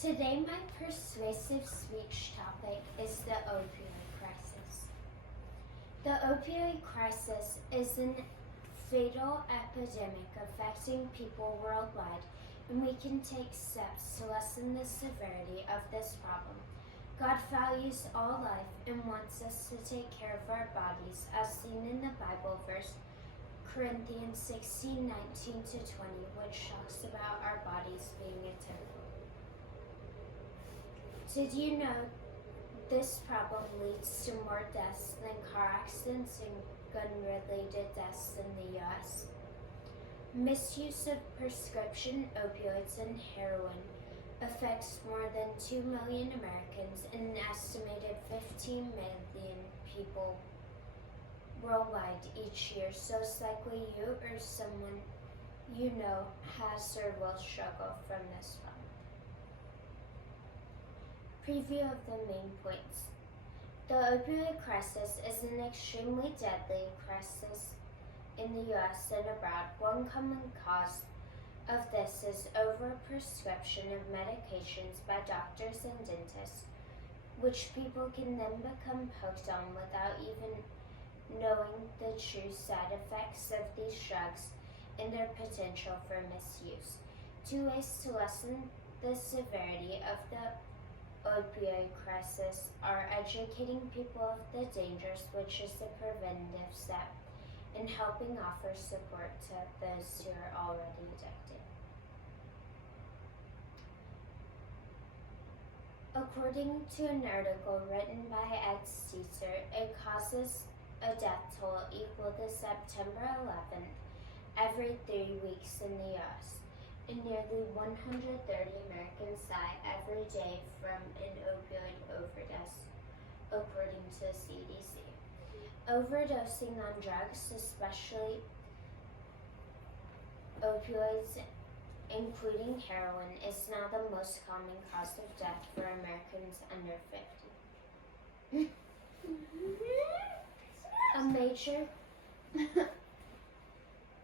Today, my persuasive speech topic is the opioid crisis. The opioid crisis is a fatal epidemic affecting people worldwide, and we can take steps to lessen the severity of this problem. God values all life and wants us to take care of our bodies, as seen in the Bible verse Corinthians 16:19-20, which talks about our bodies being a temple. Did you know this problem leads to more deaths than car accidents and gun-related deaths in the U.S.? Misuse of prescription opioids and heroin affects more than 2 million Americans and an estimated 15 million people worldwide each year, so it's likely you or someone you know has or will struggle from this problem. Preview of the main points. The opioid crisis is an extremely deadly crisis in the U.S. and abroad. One common cause of this is overprescription of medications by doctors and dentists, which people can then become hooked on without even knowing the true side effects of these drugs and their potential for misuse. 2 ways to lessen the severity of the opioid crisis are educating people of the dangers, which is the preventative step, and helping offer support to those who are already addicted. According to an article written by Ed Steitzer, it causes a death toll equal to September 11th every 3 weeks in the U.S., and nearly 130 Americans die every day from an opioid overdose, according to CDC. Overdosing on drugs, especially opioids, including heroin, is now the most common cause of death for Americans under 50.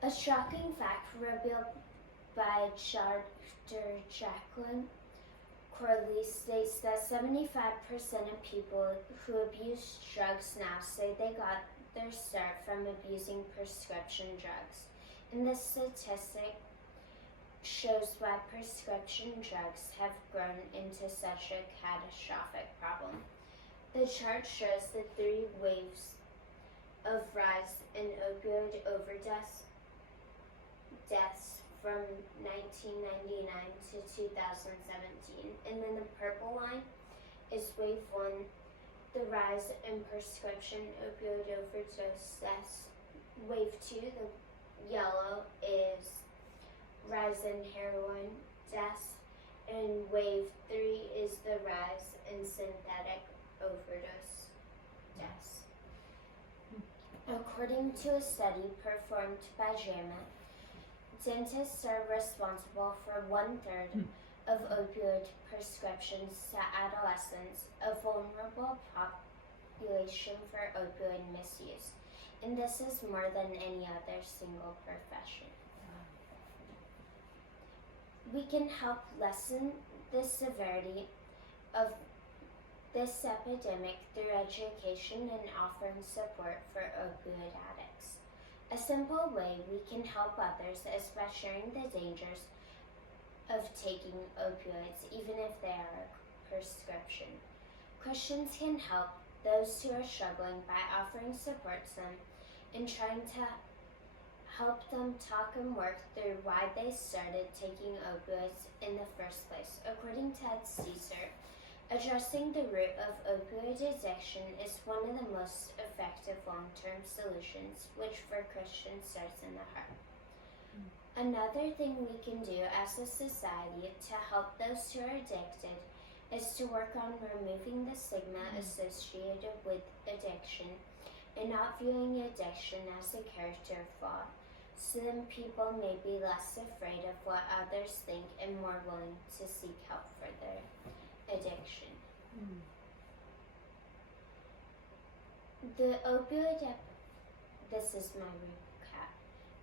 A shocking fact revealed by Dr. Jacqueline Corley states that 75% of people who abuse drugs now say they got their start from abusing prescription drugs. And this statistic shows why prescription drugs have grown into such a catastrophic problem. The chart shows the 3 waves of rise in opioid overdose deaths from 1999 to 2017. And then the purple line is wave 1, the rise in prescription opioid overdose deaths. Wave 2, the yellow, is rise in heroin deaths. And wave 3 is the rise in synthetic overdose deaths. According to a study performed by JAMA, dentists are responsible for 1/3 of opioid prescriptions to adolescents, a vulnerable population for opioid misuse, and this is more than any other single profession. We can help lessen the severity of this epidemic through education and offering support for opioid addicts. A simple way we can help others is by sharing the dangers of taking opioids, even if they are a prescription. Christians can help those who are struggling by offering support to them and trying to help them talk and work through why they started taking opioids in the first place. According to Ed Steitzer, addressing the root of opioid addiction is one of the most effective long-term solutions, which for Christians starts in the heart. Another thing we can do as a society to help those who are addicted is to work on removing the stigma associated with addiction and not viewing addiction as a character flaw, so then people may be less afraid of what others think and more willing to seek help for their addiction. This is my recap.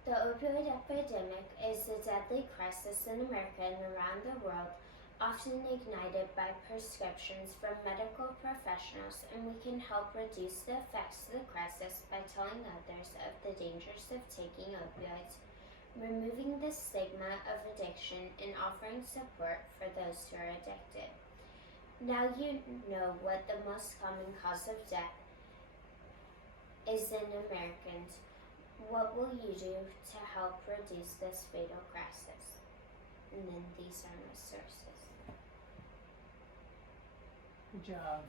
The opioid epidemic is a deadly crisis in America and around the world often ignited by prescriptions from medical professionals, and we can help reduce the effects of the crisis by telling others of the dangers of taking opioids, removing the stigma of addiction, and offering support for those who are addicted. Now you know what the most common cause of death is in Americans. What will you do to help reduce this fatal crisis? And then these are my sources. Good job.